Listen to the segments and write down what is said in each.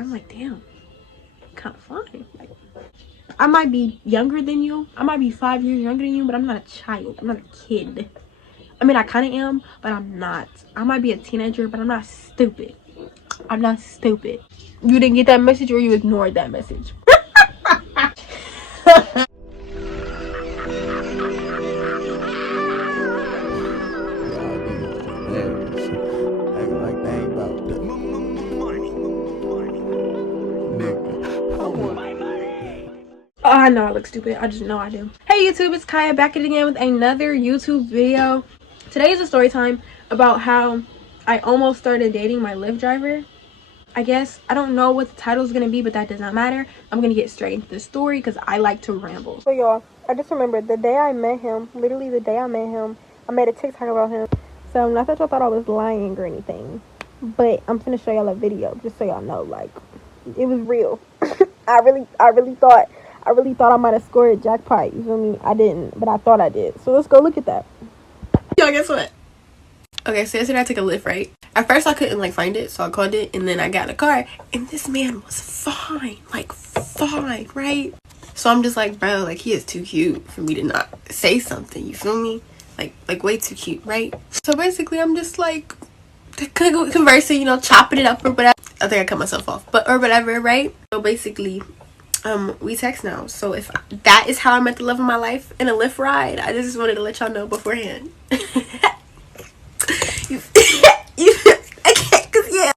I'm like, damn, kind of fine. Like, I might be younger than you. I might be 5 years younger than you, but I'm not a child. I'm not a kid. I mean, I kind of am, but I'm not. I might be a teenager, but I'm not stupid. I'm not stupid. You didn't get that message, or you ignored that message. Oh, I know I look stupid. I just know I do. Hey YouTube, it's Kaya back at it again with another YouTube video. Today is a story time about how I almost started dating my Lyft driver. I guess I don't know what the title is going to be, but that does not matter. I'm going to get straight into the story because I like to ramble. So y'all, I just remembered the day I met him, literally the day I met him, I made a TikTok about him. So not that y'all thought I was lying or anything, but I'm going to show y'all a video just so y'all know, like, it was real. I really thought I might have scored a jackpot. You feel me? I didn't, but I thought I did. So let's go look at that. Yo, guess what? Okay, so yesterday I took a Lyft, right? At first I couldn't find it, so I called it, and then I got in a car, and this man was fine, like fine, right? So I'm just like, bro, like he is too cute for me to not say something. You feel me? Like way too cute, right? So basically, I'm just like conversing, you know, chopping it up or whatever. I think I cut myself off, but or whatever, right? So basically, we text now. So if that is how I met the love of my life in a Lyft ride, I just wanted to let y'all know beforehand. I can't, cause yeah.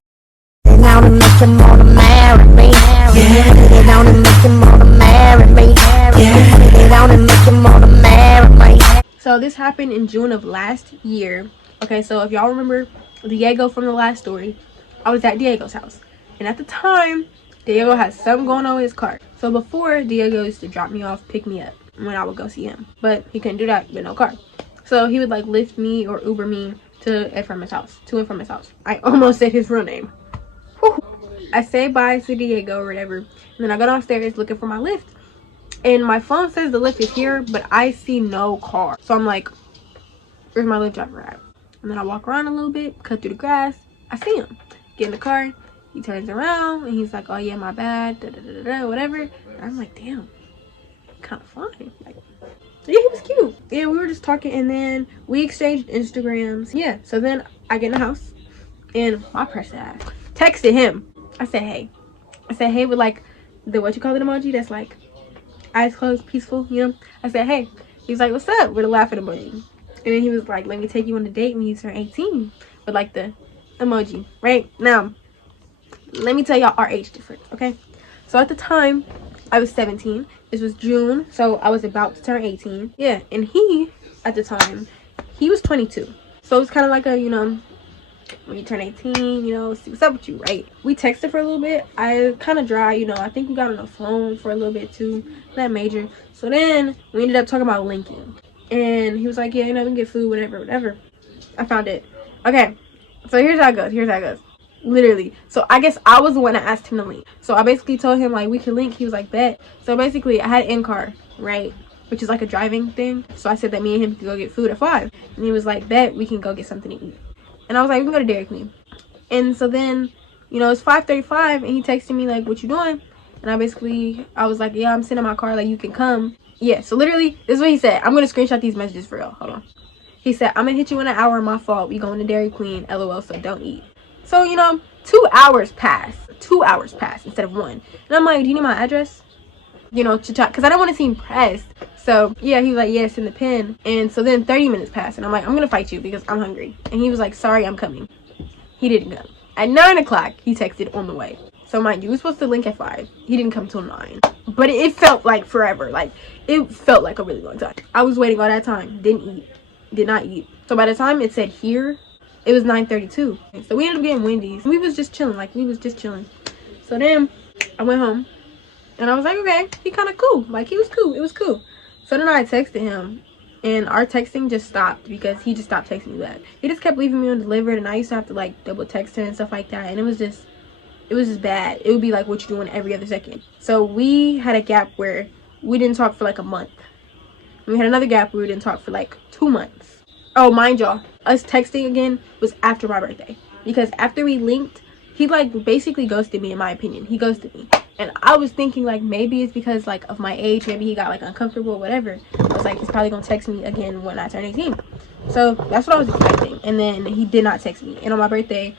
They don't make him wanna marry me. Yeah. They don't make him wanna marry me. Yeah. They don't make him wanna marry me. So this happened in June of last year. Okay, so if y'all remember Diego from the last story, I was at Diego's house, and at the time, Diego had something going on with his car. So before, Diego used to drop me off, pick me up when I would go see him, but he couldn't do that with no car. So he would like Lyft me or Uber me to and from his house. I almost said his real name. Whew. I say bye to Diego or whatever, and then I go downstairs looking for my Lyft, and my phone says the Lyft is here, but I see no car. So I'm like, where's my Lyft driver at? And then I walk around a little bit, cut through the grass. I see him. Get in the car. He turns around and he's like, oh yeah, my bad, da, da, da, da, da, whatever. And I'm like, damn, kind of fine. Like, yeah, he was cute. Yeah, we were just talking, and then we exchanged Instagrams. Yeah, so then I get in the house, and my precious ass texted him. I said hey with like the what you call it emoji that's like eyes closed, peaceful, you know. I said hey. He's like, what's up, with a laughing emoji. And then he was like, let me take you on a date when you turn 18, with like the emoji. Right now, let me tell y'all our age difference, okay? So at the time, I was 17. This was June, so I was about to turn 18. Yeah, and he, at the time, he was 22. So it's kind of like a, you know, when you turn 18, you know, see what's up with you, right? We texted for a little bit. I kind of dry, you know. I think we got on the phone for a little bit too. Not major. So then we ended up talking about linking. And he was like, yeah, you know, we can get food, whatever. I found it. Okay, so here's how it goes. Literally. So I guess I was the one that asked him to link. So I basically told him like we could link. He was like, bet. So basically I had in-car, right? Which is like a driving thing. So I said that me and him could go get food at 5. And he was like, bet, we can go get something to eat. And I was like, we can go to Dairy Queen. And so then, you know, it's 5:35 and he texted me like, what you doing? And I was like, yeah, I'm sitting in my car, like you can come. Yeah, so literally this is what he said. I'm gonna screenshot these messages for y'all. Hold on. He said, I'm gonna hit you in an hour, my fault. We going to Dairy Queen, LOL, so don't eat. So, you know, 2 hours passed. 2 hours passed instead of 1. And I'm like, do you need my address? You know, to talk, because I don't want to seem pressed. So, yeah, he was like, yes, in the pen. And so then 30 minutes passed. And I'm like, I'm going to fight you because I'm hungry. And he was like, sorry, I'm coming. He didn't come. At 9 o'clock, he texted on the way. So, mind you, we were supposed to link at 5. He didn't come till 9. But it felt like forever. Like, it felt like a really long time. I was waiting all that time. Did not eat. So, by the time it said here, it was 9:32. So we ended up getting Wendy's. We was just chilling. So then I went home and I was like, okay, he kind of cool. Like, he was cool. It was cool. So then I texted him and our texting just stopped because he just stopped texting me back. He just kept leaving me undelivered, and I used to have to like double text him and stuff like that. And it was just bad. It would be like what you doing every other second. So we had a gap where we didn't talk for like a month. We had another gap where we didn't talk for like 2 months. Oh, mind y'all, us texting again was after my birthday. Because after we linked, he like basically ghosted me, in my opinion. He ghosted me. And I was thinking like maybe it's because like of my age, maybe he got like uncomfortable or whatever. I was like, he's probably gonna text me again when I turn 18. So that's what I was expecting. And then he did not text me. And on my birthday,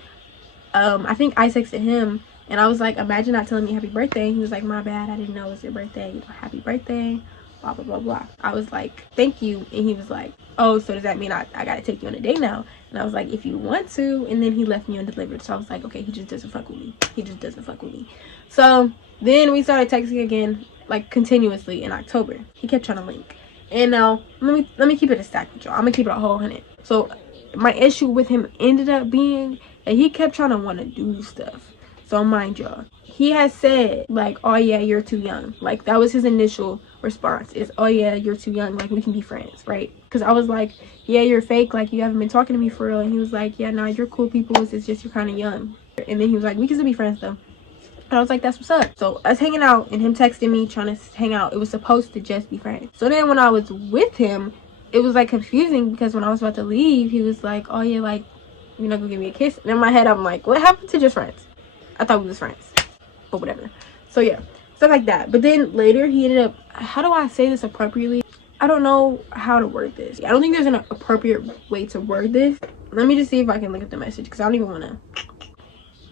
I think I texted him and I was like, imagine not telling me happy birthday. He was like, my bad, I didn't know it was your birthday. Happy birthday, blah blah blah blah. I was like, thank you. And he was like, oh, so does that mean I gotta take you on a date now? And I was like, if you want to. And then he left me undelivered. So I was like, okay, he just doesn't fuck with me. He just doesn't fuck with me. So then we started texting again, like continuously in October. He kept trying to link. And now let me keep it a stack with y'all. I'm gonna keep it a whole 100. So my issue with him ended up being that he kept trying to want to do stuff. So mind y'all, he has said like, oh yeah, you're too young. Like that was his initial response, is, oh yeah, you're too young, like we can be friends, right? Because I was like, yeah, you're fake, like you haven't been talking to me for real. And he was like, yeah, nah, you're cool people, it's just you're kind of young. And then he was like, we can still be friends though. And I was like, that's what's up. So us hanging out and him texting me trying to hang out, it was supposed to just be friends. So then when I was with him, it was like confusing because when I was about to leave, he was like, oh yeah, like you're not gonna give me a kiss. And in my head I'm like, what happened to just friends? I thought we was friends, but whatever. So yeah, stuff like that. But then later he ended up, how do I say this appropriately? I don't know how to word this. I don't think there's an appropriate way to word this. Let me just see if I can look at the message because I don't even want to.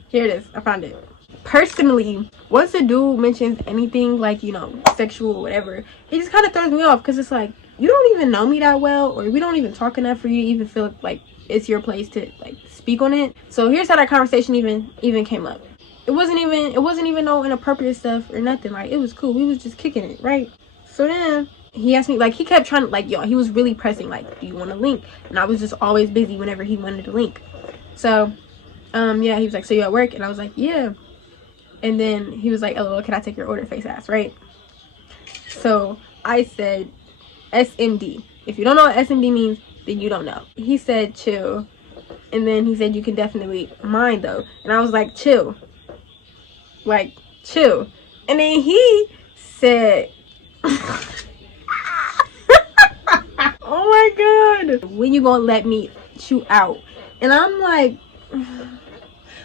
Here it is, I found it. Personally, once a dude mentions anything like, you know, sexual or whatever, it just kind of throws me off because it's like, you don't even know me that well, or we don't even talk enough for you to even feel like it's your place to like speak on it. So here's how that conversation even came up. It wasn't even no inappropriate stuff or nothing. Like it was cool, we was just kicking it, right? So then he asked me, like he kept trying to, like, y'all, he was really pressing, like, do you want to link? And I was just always busy whenever he wanted to link. So yeah, he was like, so you at work? And I was like, yeah. And then he was like, LOL, can I take your order, face ass, right? So I said SMD. If you don't know what SMD means, then you don't know. He said chill. And then he said, you can definitely mind though. And I was like, chill. Like, chill. And then he said, oh my god, when you gonna let me shoot out? And I'm like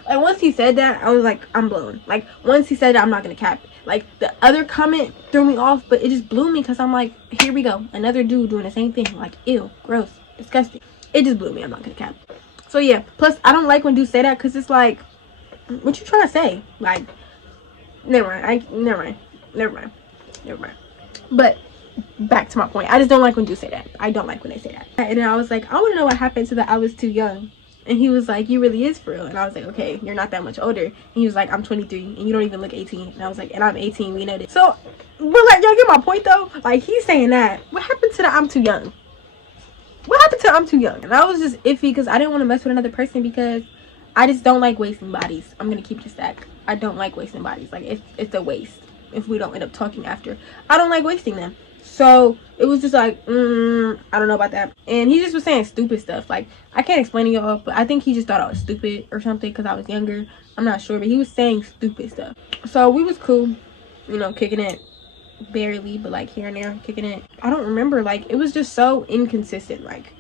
once he said that, I was like, I'm blown. Like once he said that, I'm not gonna cap it. Like the other comment threw me off, but it just blew me because I'm like, here we go, another dude doing the same thing. Like, ew, gross, disgusting. It just blew me. I'm not gonna cap it. So yeah, plus I don't like when dudes say that because it's like, what you trying to say? Like, never mind. But back to my point, I just don't like when dudes say that. I don't like when they say that. And then I was like, I want to know what happened to the I was too young. And he was like, you really is for real. And I was like, okay, you're not that much older. And he was like, I'm 23 and you don't even look 18. And I was like, and I'm 18, we know this. So, but like, y'all get my point though? Like, he's saying that. What happened to the I'm too young? What happened to I'm too young? And I was just iffy because I didn't want to mess with another person because I just don't like wasting bodies. I'm going to keep it a stack. I don't like wasting bodies. Like, it's a waste if we don't end up talking after. I don't like wasting them. So it was just like, I don't know about that. And he just was saying stupid stuff. Like, I can't explain to y'all, but I think he just thought I was stupid or something because I was younger. I'm not sure, but he was saying stupid stuff. So we was cool, you know, kicking it barely, but like here and there, kicking it. I don't remember. Like, it was just so inconsistent. Like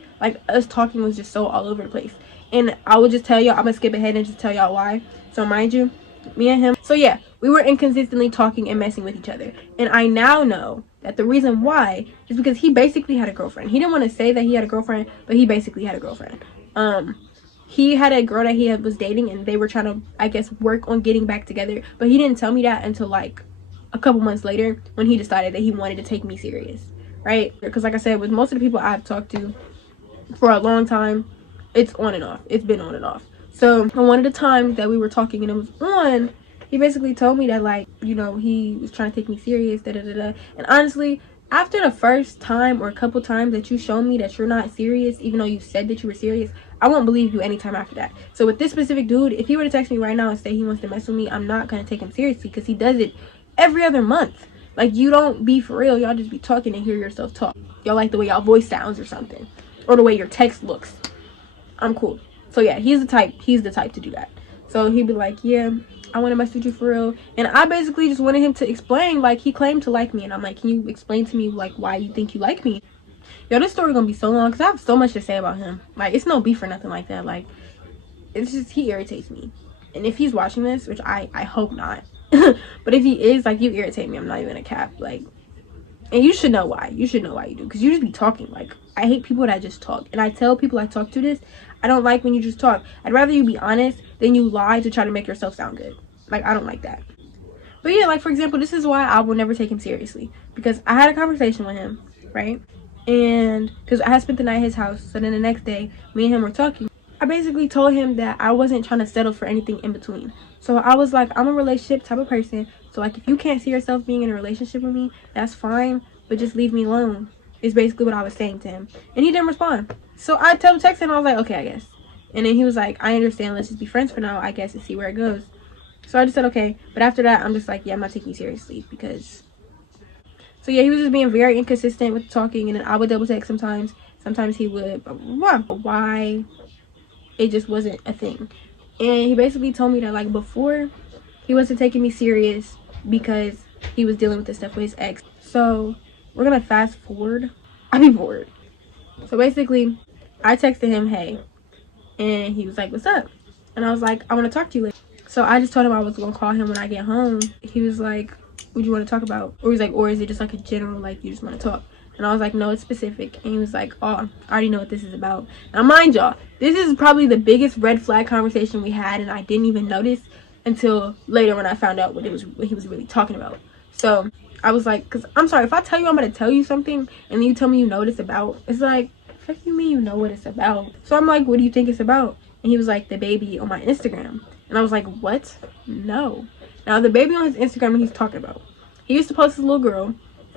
us talking was just so all over the place. And I would just tell y'all, I'm gonna skip ahead and just tell y'all why. So mind you, me and him, so yeah, we were inconsistently talking and messing with each other. And I now know that the reason why is because he basically had a girlfriend. He didn't want to say that he had a girlfriend, but he basically had a girlfriend. He had a girl that he was dating, and they were trying to, I guess, work on getting back together. But he didn't tell me that until like a couple months later when he decided that he wanted to take me serious, right? Because like I said, with most of the people I've talked to for a long time, it's on and off. It's been on and off. So on one of the times that we were talking and it was on, he basically told me that, like, you know, he was trying to take me serious, And honestly, after the first time or a couple times that you show me that you're not serious, even though you said that you were serious, I won't believe you anytime after that. So with this specific dude, if he were to text me right now and say he wants to mess with me, I'm not going to take him seriously because he does it every other month. Like, you don't be for real. Y'all just be talking and hear yourself talk. Y'all like the way y'all voice sounds or something. Or the way your text looks. I'm cool. So yeah, he's the type to do that. So he'd be like, yeah, I want to mess with you for real. And I basically just wanted him to explain, like, he claimed to like me. And I'm like, can you explain to me, like, why you think you like me? Yo, this story gonna be so long because I have so much to say about him. Like, it's no beef or nothing like that. Like, it's just, he irritates me. And if he's watching this, which I hope not, but if he is, like, you irritate me. I'm not even gonna cap. Like, and you should know why. You should know why you do, because you just be talking. Like, I hate people that just talk. And I tell people I talk to this, I don't like when you just talk. I'd rather you be honest than you lie to try to make yourself sound good. Like, I don't like that. But yeah, like, for example, this is why I will never take him seriously, because I had a conversation with him, right? And because I had spent the night at his house, so then the next day me and him were talking. I basically told him that I wasn't trying to settle for anything in between. So I was like, I'm a relationship type of person, so like, if you can't see yourself being in a relationship with me, that's fine, but just leave me alone, is basically what I was saying to him. And he didn't respond. So I texted him, I was like, okay, I guess. And then he was like, I understand, let's just be friends for now, I guess, and see where it goes. So I just said, okay. But after that, I'm just like, yeah, I'm not taking you seriously, because... So yeah, he was just being very inconsistent with talking, and then I would double text sometimes. Sometimes he would, why? It just wasn't a thing. And he basically told me that, like, before, he wasn't taking me serious because he was dealing with this stuff with his ex. So we're gonna fast forward. I be bored. So basically, I texted him, hey, and he was like, what's up? And I was like, I want to talk to you later. So I just told him I was gonna call him when I get home. He was like, what do you want to talk about? Or he's like, or is it just like a general, like, you just want to talk? And I was like, no, it's specific. And he was like, oh, I already know what this is about. Now, mind y'all, this is probably the biggest red flag conversation we had, and I didn't even notice until later when I found out what he was really talking about. So I was like, because I'm sorry, if I tell you I'm going to tell you something and then you tell me you know what it's about, it's like, fuck you mean you know what it's about? So I'm like, what do you think it's about? And he was like, the baby on my Instagram. And I was like, what? No. Now, the baby on his Instagram he's talking about, he used to post his little girl,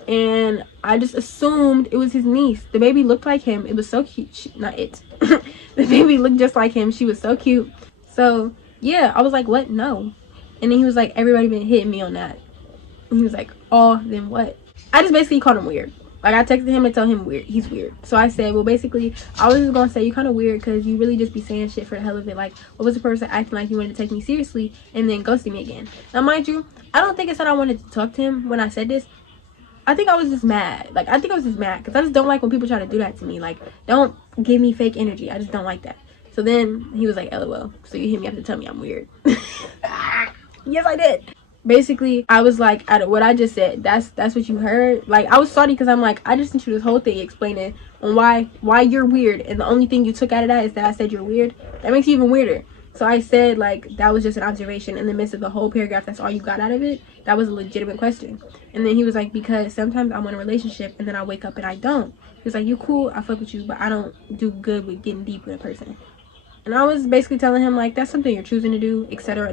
and I just assumed it was his niece. The baby looked like him. It was so cute. Not it. The baby looked just like him. She was so cute. So yeah, I was like, what? No. And then he was like, everybody been hitting me on that. And he was like, oh, then what? I just basically called him weird. Like, I texted him to tell him weird. He's weird. So I said, well, basically, I was just gonna say you kind of weird because you really just be saying shit for the hell of it. Like, what was the person acting like you wanted to take me seriously and then ghosting me again? Now, mind you, I don't think it said I wanted to talk to him when I said this. I think I was just mad. Like, I think I was just mad because I just don't like when people try to do that to me. Like, don't give me fake energy. I just don't like that. So then he was like, LOL. So you hit me up to tell me I'm weird. Yes, I did. Basically, I was like, out of what I just said, that's what you heard. Like, I was sorry because I'm like, I just sent you this whole thing explaining on why you're weird, and the only thing you took out of that is that I said you're weird. That makes you even weirder. So I said, like, that was just an observation in the midst of the whole paragraph. That's all you got out of it. That was a legitimate question. And then he was like, because sometimes I'm in a relationship and then I wake up and I don't. He was like, you cool, I fuck with you, but I don't do good with getting deep with a person. And I was basically telling him, like, that's something you're choosing to do, etc.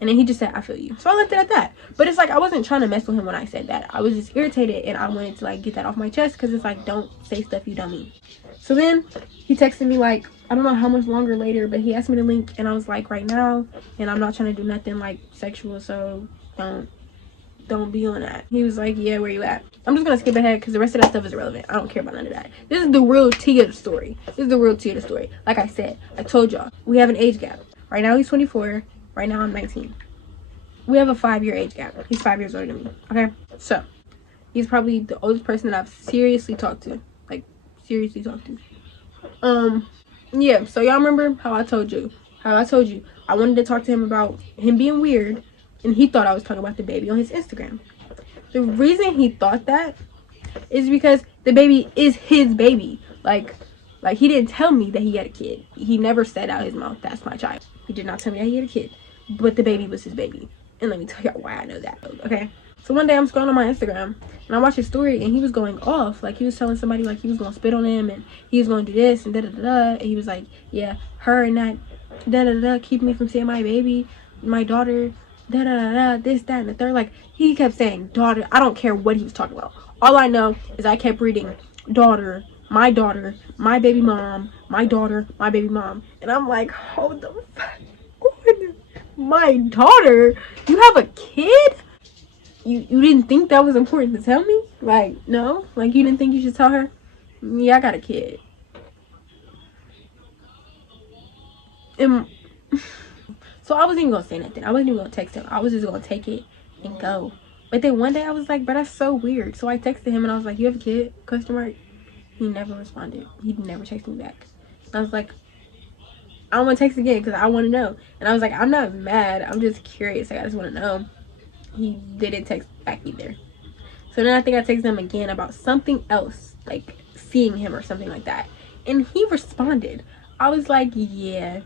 And then he just said, I feel you. So I left it at that. But it's like, I wasn't trying to mess with him when I said that. I was just irritated, and I wanted to, like, get that off my chest, because it's like, don't say stuff you don't mean. So then he texted me, like, I don't know how much longer later, but he asked me the link, and I was like, right now, and I'm not trying to do nothing, like, sexual, so don't be on that. He was like, yeah, where you at? I'm just gonna skip ahead because the rest of that stuff is irrelevant. I don't care about none of that. This is the real tea of the story. Like I said, I told y'all, we have an age gap. Right now he's 24. Right now I'm 19. We have a 5-year age gap. He's 5 years older than me. Okay? So, he's probably the oldest person that I've seriously talked to. Like, seriously talked to. Yeah, so y'all remember how I told you I wanted to talk to him about him being weird, and he thought I was talking about the baby on his Instagram. The reason he thought that is because the baby is his baby. Like he didn't tell me that he had a kid. He never said out his mouth, that's my child. He did not tell me that he had a kid, but the baby was his baby. And let me tell y'all why I know that, okay? So one day I'm scrolling on my Instagram and I watched his story, and he was going off. Like, he was telling somebody like he was gonna spit on him and he was gonna do this and da-da-da-da. And he was like, yeah, her and that da-da-da-da keep me from seeing my baby, my daughter, da-da-da-da, this, that, and the third. Like, he kept saying daughter. I don't care what he was talking about. All I know is I kept reading daughter, my baby mom, my daughter, my baby mom. And I'm like, hold the fuck on. My daughter? You have a kid? You didn't think that was important to tell me? Like, no? Like, you didn't think you should tell her? Yeah, I got a kid. And so I wasn't even gonna say nothing. I wasn't even gonna text him. I was just gonna take it and go. But then one day I was like, bro, that's so weird. So I texted him and I was like, you have a kid? Question mark. He never responded. He never texted me back. I was like, I want to text again because I want to know. And I was like, I'm not mad. I'm just curious. Like, I just want to know. He didn't text back either. So then I think I texted him again about something else, like seeing him or something like that. And he responded. I was like, yeah,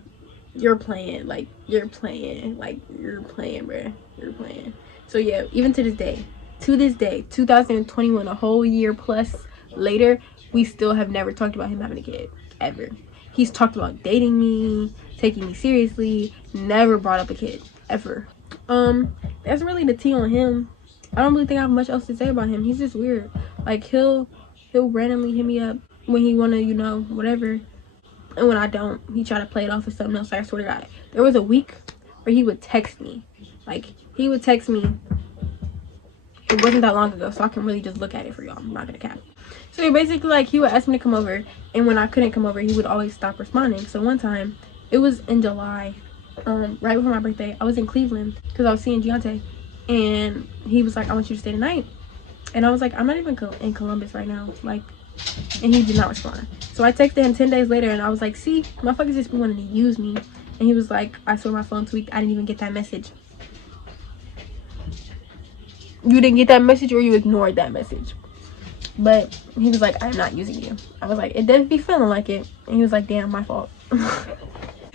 you're playing. Like, you're playing. Like, you're playing, bruh. You're playing. So yeah, even to this day, 2021, a whole year plus later, we still have never talked about him having a kid, ever. He's talked about dating me, taking me seriously, never brought up a kid, ever. That's really the tea on him. I don't really think I have much else to say about him. He's just weird. Like, he'll randomly hit me up when he wanna, you know, whatever. And when I don't, he try to play it off as something else. Like, I swear to God, there was a week where he would text me. Like, he would text me. It wasn't that long ago, so I can really just look at it for y'all. I'm not gonna cap. So basically, like, he would ask me to come over, and when I couldn't come over, he would always stop responding. So one time, it was in July, right before my birthday, I was in Cleveland because I was seeing Deontay, and he was like, I want you to stay tonight. And I was like, I'm not even in Columbus right now. Like, and he did not respond. So I texted him 10 days later, and I was like, see, motherfuckers just be wanting to use me. And he was like, I saw my phone tweaked. I didn't even get that message. You didn't get that message, or you ignored that message. But he was like, I'm not using you. I was like, it doesn't be feeling like it. And he was like, damn, my fault.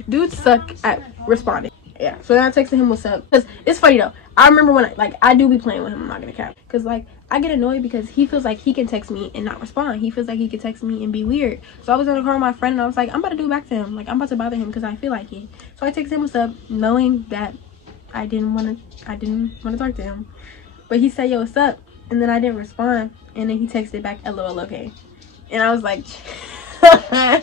Dudes suck at responding. Yeah, so then I texted him what's up. Because it's funny though, I remember when I do be playing with him. I'm not gonna cap, because like I get annoyed because he feels like he can text me and not respond. He feels like he can text me and be weird. So I was in the car with my friend, and I was like, I'm about to do it back to him. Like, I'm about to bother him because I feel like it. So I texted him what's up, knowing that I didn't want to talk to him. But he said, yo, what's up? And then I didn't respond, and then he texted back, LOL, okay. And I was like,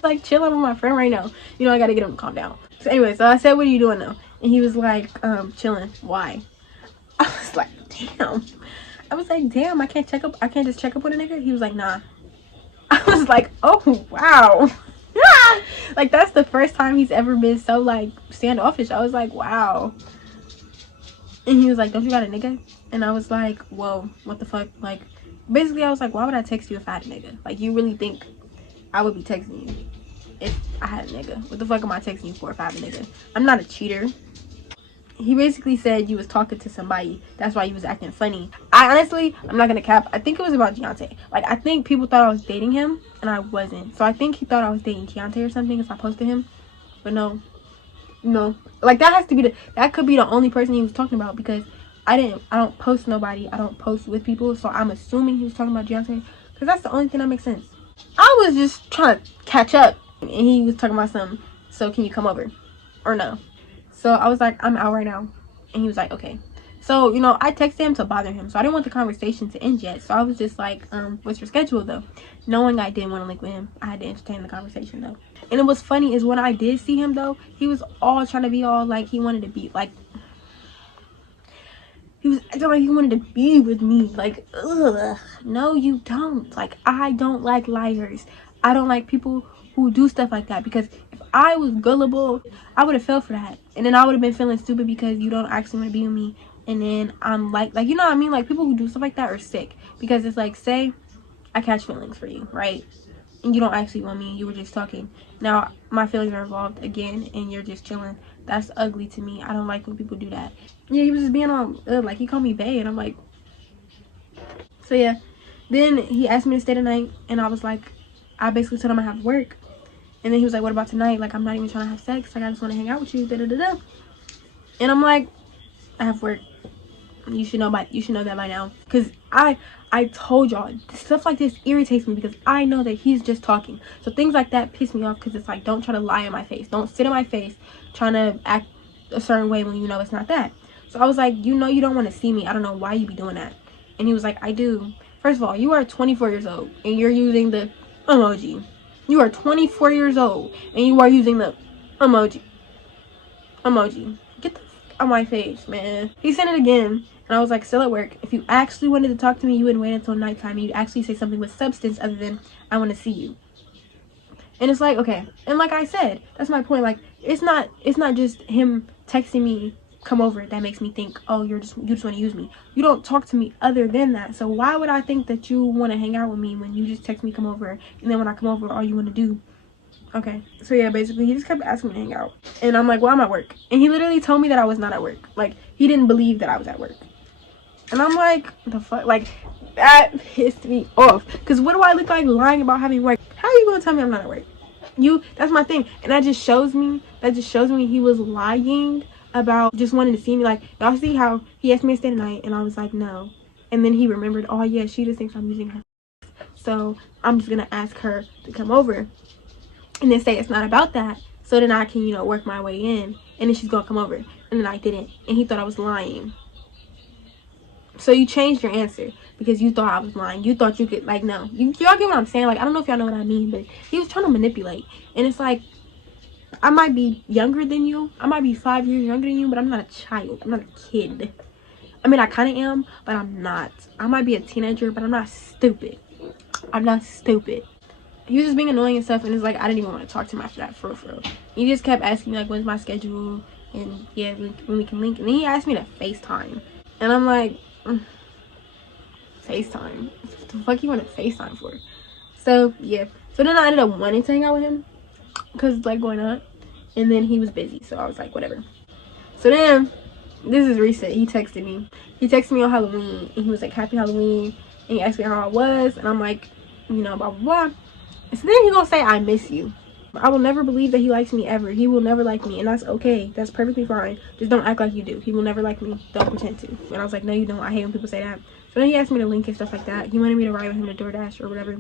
like, chilling with my friend right now. You know, I gotta get him to calm down. So anyway, so I said, what are you doing now? And he was like, chilling. Why? I was like, damn. I was like, damn, I can't just check up with a nigga? He was like, nah. I was like, oh, wow. Like, that's the first time he's ever been so, like, standoffish. I was like, wow. And he was like, don't you got a nigga? And I was like, whoa, what the fuck? Like, basically, I was like, why would I text you if I had a nigga? Like, you really think I would be texting you if I had a nigga? What the fuck am I texting you for if I have a nigga? I'm not a cheater. He basically said you was talking to somebody. That's why you was acting funny. I honestly, I'm not gonna cap. I think it was about Deontay. Like, I think people thought I was dating him, and I wasn't. So I think he thought I was dating Deontay or something if I posted him. But no. Like, that could be the only person he was talking about, because I don't post nobody. I don't post with people. So I'm assuming he was talking about Deontay, because that's the only thing that makes sense. I was just trying to catch up, and he was talking about something. So can you come over or no? So I was like, I'm out right now. And he was like, okay. So, you know, I texted him to bother him. So I didn't want the conversation to end yet. So I was just like, what's your schedule though? Knowing I didn't want to link with him, I had to entertain the conversation though. And it was funny is when I did see him though, he was all trying to be all like, he wanted to be like, he was acting like he wanted to be with me. Like, ugh, no, you don't. Like, I don't like liars. I don't like people who do stuff like that, because if I was gullible, I would have fell for that, and then I would have been feeling stupid because you don't actually want to be with me, and then I'm like you know what I mean? Like, people who do stuff like that are sick, because it's like, say I catch feelings for you, right? And you don't actually want me, you were just talking. Now my feelings are involved again, and you're just chilling. That's ugly to me. I don't like when people do that. Yeah, he was just being all like, he called me bae, and I'm like, so yeah. Then he asked me to stay tonight, and I was like, I basically told him I have work. And then he was like, what about tonight? Like, I'm not even trying to have sex. Like, I just want to hang out with you. Da-da-da-da. And I'm like, I have work. You should know that by now. Because I told y'all, stuff like this irritates me, because I know that he's just talking. So things like that piss me off, because it's like, don't try to lie in my face. Don't sit in my face trying to act a certain way when you know it's not that. So I was like, you know you don't want to see me. I don't know why you be doing that. And he was like, I do. First of all, you are 24 years old, and you're using the emoji. You are 24 years old, and you are using the emoji. Get the fuck out of my face, man. He sent it again, and I was like, still at work. If you actually wanted to talk to me, you wouldn't wait until nighttime, and you'd actually say something with substance other than, I want to see you. And it's like, okay. And like I said, that's my point. Like, it's not just him texting me, come over, that makes me think, oh, you just want to use me. You don't talk to me other than that. So why would I think that you want to hang out with me when you just text me come over, and then when I come over, all you want to do Okay, so yeah, basically he just kept asking me to hang out, and I'm like, well, I'm at work, and he literally told me that I was not at work. Like, he didn't believe that I was at work, and I'm like, the fuck, like, that pissed me off. Cause what do I look like lying about having work? How are you gonna tell me I'm not at work? That's my thing, and that just shows me he was lying about just wanting to see me. Like, y'all see how he asked me to stay tonight, and I was like, no, and then he remembered, oh yeah, she just thinks I'm using her, so I'm just gonna ask her to come over. And then say it's not about that, so then I can, work my way in, and then she's gonna come over. And then I didn't, and he thought I was lying. So you changed your answer because you thought I was lying. You thought you could, like, no, y'all get what I'm saying? Like, I don't know if y'all know what I mean, but he was trying to manipulate. And it's like, I might be younger than you, I might be 5 years younger than you, but I'm not a child, I'm not a kid. I mean, I kind of am, but I'm not. I might be a teenager, but I'm not stupid. I'm not stupid. He was just being annoying and stuff, and it's like, I didn't even want to talk to him after that, for real. He just kept asking me, like, when's my schedule, and yeah, when we can link. And then he asked me to FaceTime, and I'm like, FaceTime? What the fuck you want to FaceTime for? So yeah, so then I ended up wanting to hang out with him, because like, why not? And then he was busy, so I was like, whatever. So then, this is recent, he texted me on Halloween, and he was like, happy Halloween, and he asked me how I was, and I'm like, blah blah blah. So then he's gonna say, I miss you. I will never believe that he likes me ever. He will never like me, and that's okay. That's perfectly fine. Just don't act like you do. He will never like me. Don't pretend to. And I was like, no, you don't. I hate when people say that. So then he asked me to link and stuff like that. He wanted me to ride with him to DoorDash or whatever.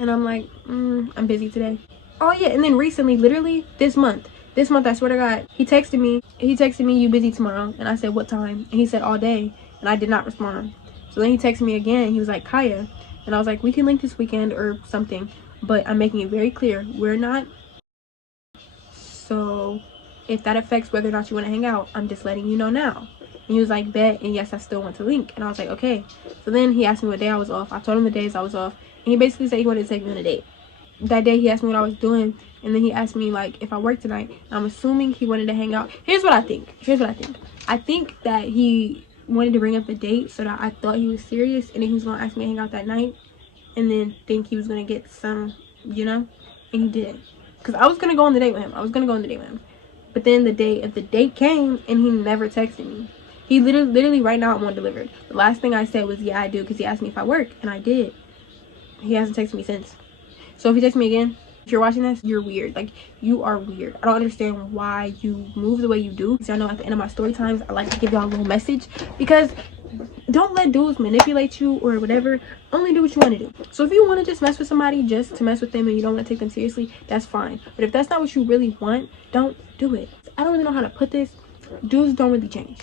And I'm like, I'm busy today. Oh yeah, and then recently, literally this month, I swear to God, he texted me, you busy tomorrow? And I said, what time? And he said, all day. And I did not respond. So then he texted me again. He was like, Kaya. And I was like, we can link this weekend or something. But I'm making it very clear, we're not. So if that affects whether or not you want to hang out, I'm just letting you know now. And he was like, bet, and yes, I still want to link. And I was like, okay. So then he asked me what day I was off. I told him the days I was off. And he basically said he wanted to take me on a date. That day he asked me what I was doing. And then he asked me, like, if I worked tonight. I'm assuming he wanted to hang out. Here's what I think. I think that he wanted to bring up the date so that I thought he was serious. And then he was going to ask me to hang out that night. And then think he was going to get some, and he did. Because I was going to go on the date with him. But then the day of the date came, and he never texted me. He literally right now, I'm on delivered. The last thing I said was, yeah, I do, because he asked me if I work, and I did. He hasn't texted me since. So if he texts me again, if you're watching this, you're weird. Like, you are weird. I don't understand why you move the way you do. Because y'all know at the end of my story times, I like to give y'all a little message. Because don't let dudes manipulate you or whatever. Only do what you want to do. So if you want to just mess with somebody just to mess with them and you don't want to take them seriously, that's fine. But if that's not what you really want, don't do it. I don't really know how to put this. Dudes don't really change.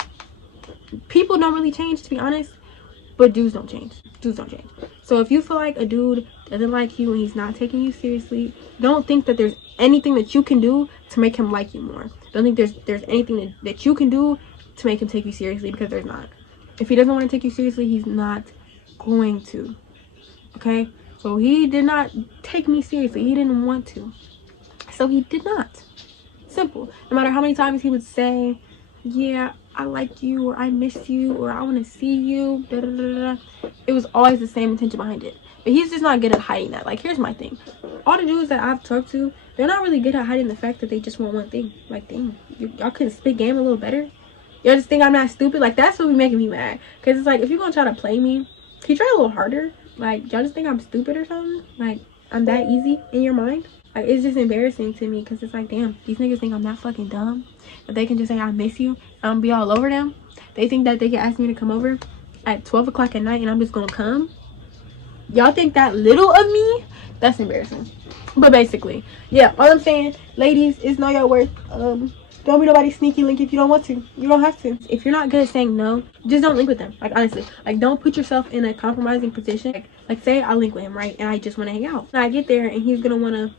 People don't really change, to be honest. But dudes don't change. So if you feel like a dude doesn't like you and he's not taking you seriously, don't think that there's anything that you can do to make him like you more. Don't think there's anything that you can do to make him take you seriously, because there's not. If he doesn't want to take you seriously, he's not going to. Okay? So he did not take me seriously. He didn't want to. So he did not. Simple. No matter how many times he would say, yeah, I like you, or I miss you, or I want to see you, da, da, da, da. It was always the same intention behind it. But he's just not good at hiding that. Like, here's my thing. All the dudes that I've talked to, they're not really good at hiding the fact that they just want one thing. Like, dang, y'all couldn't spit game a little better? Y'all just think I'm not stupid? Like, that's what be making me mad. Because it's like, if you're going to try to play me, can you try a little harder? Like, y'all just think I'm stupid or something? Like, I'm that easy in your mind? Like, it's just embarrassing to me, because it's like, damn, these niggas think I'm that fucking dumb. That they can just say, I miss you, and I'm gonna be all over them. They think that they can ask me to come over at 12 o'clock at night, and I'm just gonna come. Y'all think that little of me? That's embarrassing. But basically, yeah, all I'm saying, ladies, is know your worth. Don't be nobody sneaky link if you don't want to. You don't have to. If you're not good at saying no, just don't link with them. Like, honestly, like, don't put yourself in a compromising position. Like say I link with him, right, and I just want to hang out. And I get there and he's gonna want to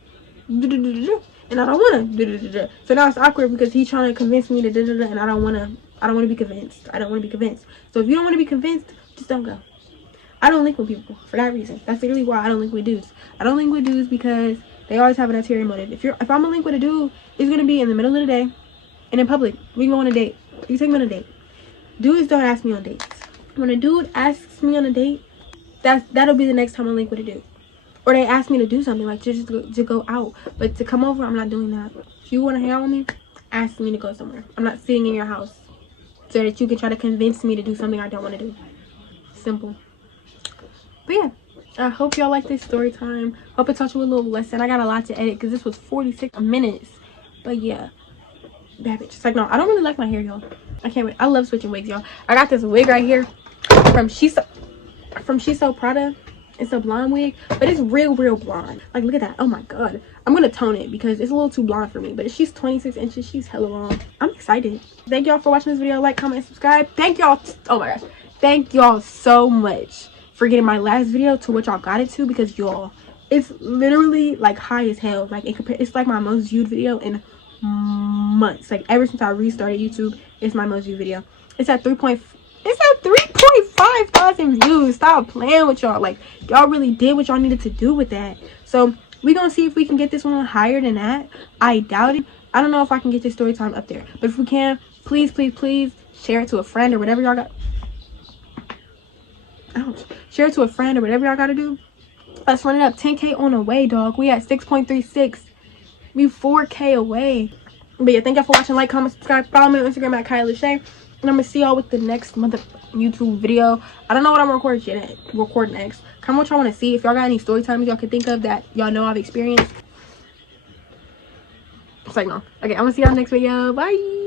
and I don't want to so now it's awkward because he's trying to convince me to and I don't want to be convinced. So if you don't want to be convinced, just don't go. I don't link with people for that reason. That's literally why I don't link with dudes. I don't link with dudes because they always have an ulterior motive. If I'm gonna link with a dude, it's gonna be in the middle of the day and in public. We go on a date. You take me on a date. Dudes don't ask me on dates. When a dude asks me on a date, that'll be the next time I link with a dude. or they ask me to do something, like just to go out. But to come over, I'm not doing that. If you want to hang out with me, ask me to go somewhere. I'm not sitting in your house so that you can try to convince me to do something I don't want to do. Simple. But yeah, I hope y'all like this story time. Hope it taught you a little lesson. I got a lot to edit because this was 46 minutes. But yeah, bad bitch. It's like, no, I don't really like my hair, y'all. I can't wait. I love switching wigs, y'all. I got this wig right here from She's So Prada. It's a blonde wig, but it's real blonde. Like, look at that. Oh my god. I'm gonna tone it because it's a little too blonde for me, but she's 26 inches. She's hella long. I'm excited. Thank y'all for watching this video. Like, comment, and subscribe. Thank y'all. Oh my gosh, thank y'all so much for getting my last video to what y'all got it to, because y'all, it's literally like high as hell. Like, it's like my most viewed video in months. Like, ever since I restarted YouTube, it's my most viewed video. It's at 3.5 thousand views. Stop playing with y'all. Like, y'all really did what y'all needed to do with that. So we gonna see if we can get this one higher than that. I doubt it. I don't know if I can get this story time up there, but if we can, please share it to a friend or whatever y'all got. Ouch. Share it to a friend or whatever y'all gotta do. Let's run it up. 10K on the way, dog. We at 6.36. We 4K away. But yeah, thank y'all for watching. Like, comment, subscribe, follow me on Instagram at KaiyaLe'Ché, and I'm gonna see y'all with the next YouTube video. I don't know what I'm recording next. Comment what y'all want to see. If y'all got any story times y'all can think of that y'all know I've experienced. It's like, no. Okay, I'm gonna see y'all next video. Bye.